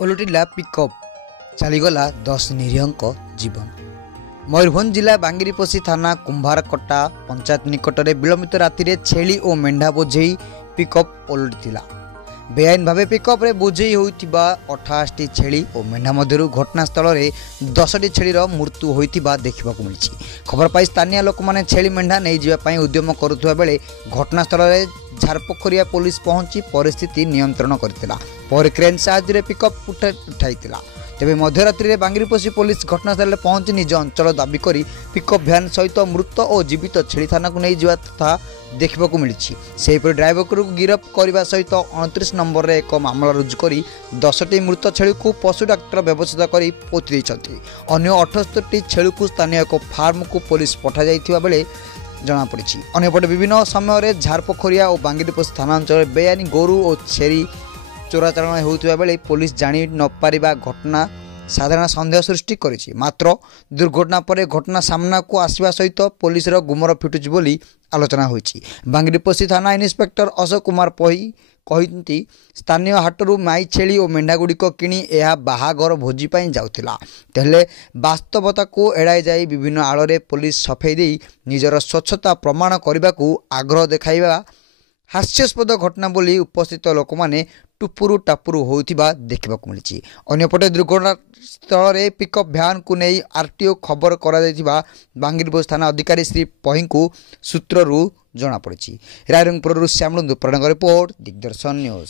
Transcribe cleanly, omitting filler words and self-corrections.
ओलटिला pickup चलीगला 10 निरीहक जीवन। मयूरभंज जिला बांगिरीपोषी थाना कुंभारकटा पंचायत निकट में विलंबित राति छेली और मेढ़ा बोझे पिकअप ओलटिला। बेआईन भाव पिकअप रे बोझे होइतिबा 28टी छेली और मेढ़ा मध्यरु घटनास्थल में 10टी छेलीर मृत्यु होइतिबा देखा मिली। खबर पाई स्थानीय लोक मैंने छेली मेढ़ा नहीं जावाई उद्यम करुवा बेले घटनास्थल में झारपोखरिया पुलिस पहुंची परिस्थिति नियंत्रण करथिला। पर क्रेन साहाय्य पिकअप उठाइला। तेबे मध्यरात्रि बांगिरीपोषी पुलिस घटनास्थल पहुंची निज अंचल दाबी करी पिकअप भ्यान सहित मृत और जीवित छेली थाना को नहीं जावा तथा देखा मिली। सेहीपरि ड्राइवर को गिरफ्त करने सहित 29 नंबर रे एक मामला रुजु करी 10टी मृत छेली को पशु डाक्टर व्यवस्था कर पोती देइछथि। अन्य 78टी छेली को स्थानीय एक फार्म को पुलिस पठा जाइथिबा बेले जनापड़ी। अंपटे विभिन्न समय झारपोखरिया और बांगिरीपोषी थाना अंचल बेआईन गोरु और छेरी चोराचारण होता बेले पुलिस जानी न पारिबा घटना साधारण सन्देह सृष्टि करिछि। मात्र दुर्घटना पर घटना सामना को आसवा सहित पुलिस गुमर फिटुछि बोली आलोचना होइछि। बांगिरीपोषी थाना इन्स्पेक्टर अशोक कुमार पही कहते स्थानीय हाटरू माई छेली और मेढ़ागुड़िक किणी यह बाहागर भोजी जाउथिला। तेले वास्तवता को एड़ाई जाई विभिन्न आड़े पुलिस सफेई दे निजर स्वच्छता प्रमाण करने को आग्रह देखाइबा हास्यास्पद घटना बोली उपस्थित लोक मैंने टुपुरु टापुरु होइतिबा देखा मिली। अन्यपटे दुर्घटना स्थल में पिकअप भ्यान को नहीं आरटीओ खबर करा बांगिरीपोषी थाना अधिकारी श्री पही को सूत्ररू जनापड़ी। रायरंगपुर श्यामलुंदु प्रणग रिपोर्ट दिग्दर्शन न्यूज।